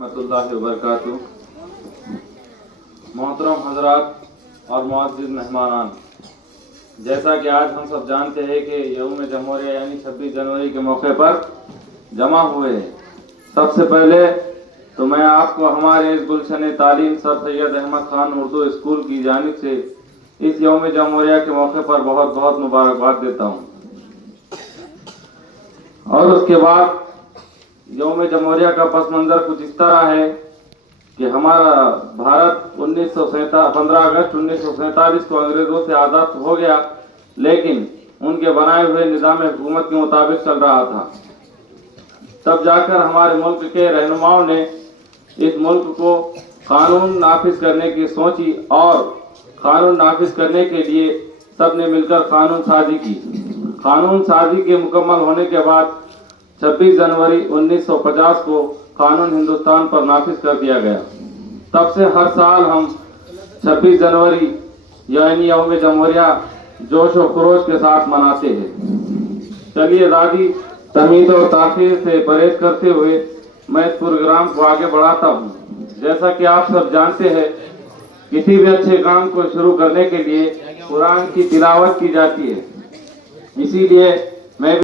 रहमतुल्लाहि वबरकातुहू। मोहतरम हजरात और मुअज़्ज़िज़ मेहमानान, जैसा कि आज हम सब जानते हैं कि यौम जमहूरिया यानी 26 जनवरी के मौके पर जमा हुए हैं। सबसे पहले तो मैं आपको हमारे इस गुलशन तालीम सर सैयद अहमद खान उर्दू स्कूल की जानिब से इस यौम जमहूरिया के मौके पर बहुत बहुत मुबारकबाद देता हूँ। और उसके बाद यौम जमहूरिया का पस मंज़र कुछ इस तरह है कि हमारा भारत 15 अगस्त 1947 को अंग्रेज़ों से आज़ाद हो गया, लेकिन उनके बनाए हुए निज़ाम हुकूमत के मुताबिक चल रहा था। तब जाकर हमारे मुल्क के रहनुमाओं ने इस मुल्क को कानून नाफिज करने की सोची और कानून नाफिज करने के लिए सब ने मिलकर कानून साजी की। कानून साजी के मुकम्मल होने के बाद 26 जनवरी 1950 को कानून हिंदुस्तान पर नाफिज कर दिया गया। तब से हर साल हम 26 जनवरी यानी यौम जमहूरिया जोश और खरोश के साथ मनाते हैं। चलिए ज़्यादा तमीज़ और ताख़ीर से परहेज करते हुए मैं इस प्रोग्राम को आगे बढ़ाता हूँ। जैसा कि आप सब जानते हैं, किसी भी अच्छे काम को शुरू करने के लिए कुरान की तिलावत की जाती है। इसीलिए